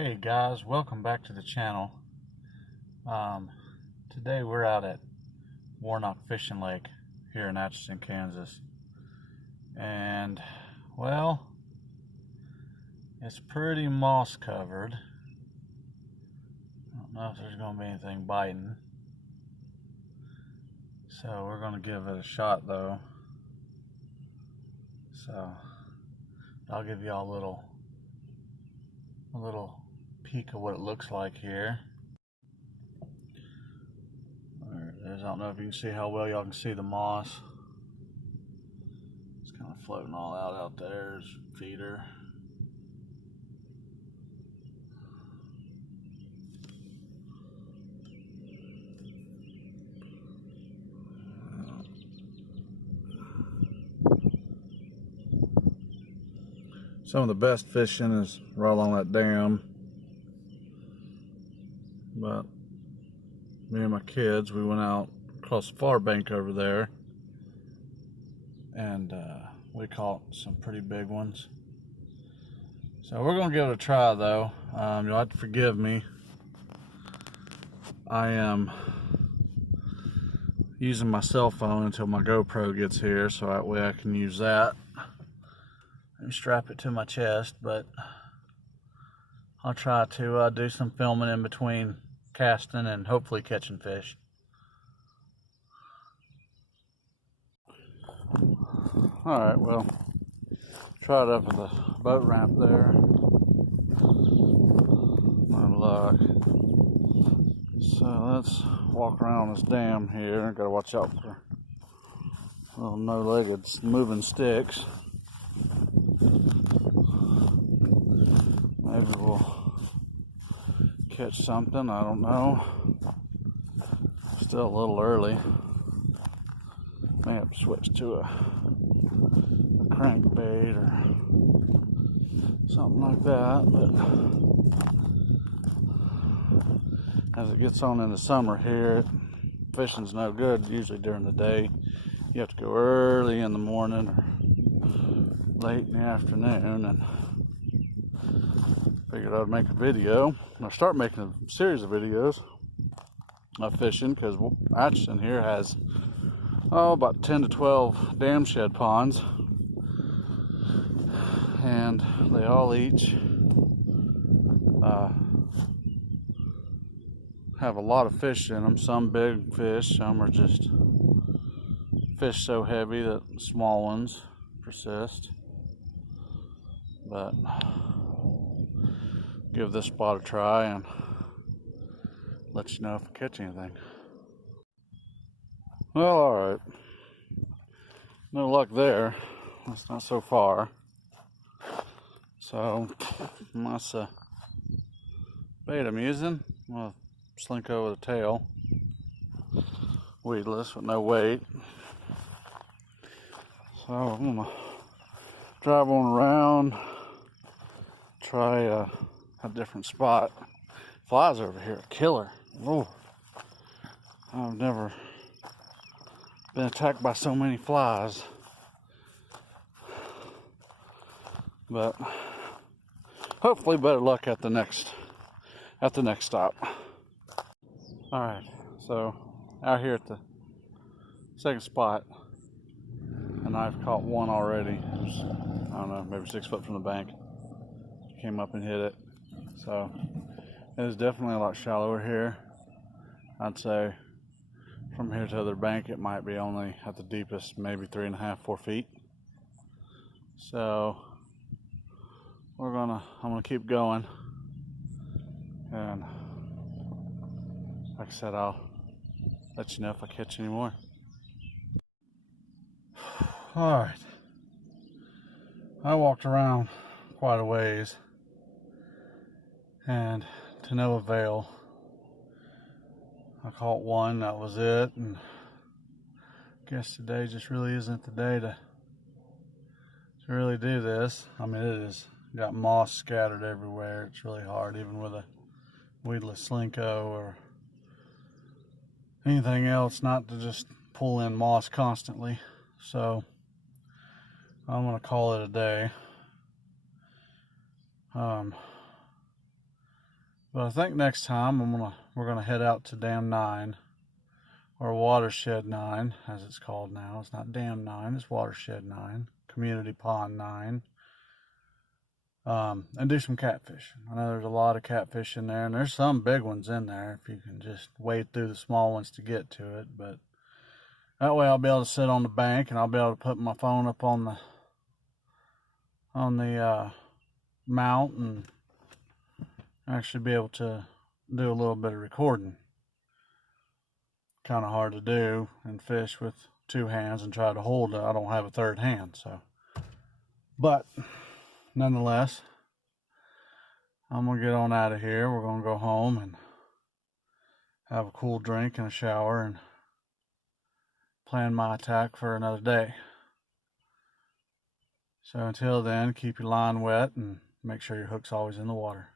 Hey guys, welcome back to the channel. Today we're out at Warnock Fishing Lake here in Atchison, Kansas. And, well, it's pretty moss covered. I don't know if there's going to be anything biting. So we're going to give it a shot though. So I'll give y'all a little peek of what it looks like here. There it is. I don't know if you can see how well y'all can see the moss. It's kind of floating all out there. There's feeder. Some of the best fishing is right along that dam. But me and my kids, we went out across the far bank over there, and we caught some pretty big ones. So we're gonna give it a try though. You'll have to forgive me. I am using my cell phone until my GoPro gets here, so that way I can use that and strap it to my chest. But I'll try to do some filming in between casting and hopefully catching fish. Alright, well, tried up at the boat ramp there. No luck. So let's walk around this dam here. Gotta watch out for little no-legged moving sticks. Maybe we'll catch something, I don't know. Still a little early. May have to switch to a crankbait or something like that, but as it gets on in the summer here, fishing's no good usually during the day. You have to go early in the morning or late in the afternoon, and figured I'd make a video. I'll start making a series of videos of fishing, because Atchison here has about 10 to 12 dam shed ponds, and they all each have a lot of fish in them. Some big fish, some are just fish so heavy that small ones persist. But give this spot a try and let you know if I catch anything. Well, alright. No luck there. That's not so far. So, that's a bait I'm using. Well, Slinko with a tail. Weedless with no weight. So, I'm gonna drive on around, try a different spot. Flies over here, killer. Oh, I've never been attacked by so many flies. But hopefully better luck at the next stop. All right, so out here at the second spot, and I've caught one already. There's, I don't know, maybe 6 foot from the bank. Came up and hit it. So it is definitely a lot shallower here. I'd say from here to the other bank it might be only at the deepest maybe 3.5, 4 feet. So I'm gonna keep going, and like I said, I'll let you know if I catch any more. All right, I walked around quite a ways, and to no avail. I caught one, that was it, and I guess today just really isn't the day to really do this. I mean, it has got moss scattered everywhere. It's really hard, even with a weedless Slinko or anything else, not to just pull in moss constantly. So I'm gonna call it a day. But I think next time we're gonna head out to Dam 9, or Watershed 9, as it's called now. It's not Dam 9, it's Watershed 9, Community Pond 9. And do some catfishing. I know there's a lot of catfish in there, and there's some big ones in there if you can just wade through the small ones to get to it. But that way I'll be able to sit on the bank and I'll be able to put my phone up on the mount and actually be able to do a little bit of recording. Kind of hard to do and fish with two hands and try to hold it. I don't have a third hand, so. But nonetheless, I'm gonna get on out of here. We're gonna go home and have a cool drink and a shower and plan my attack for another day. So until then, keep your line wet and make sure your hook's always in the water.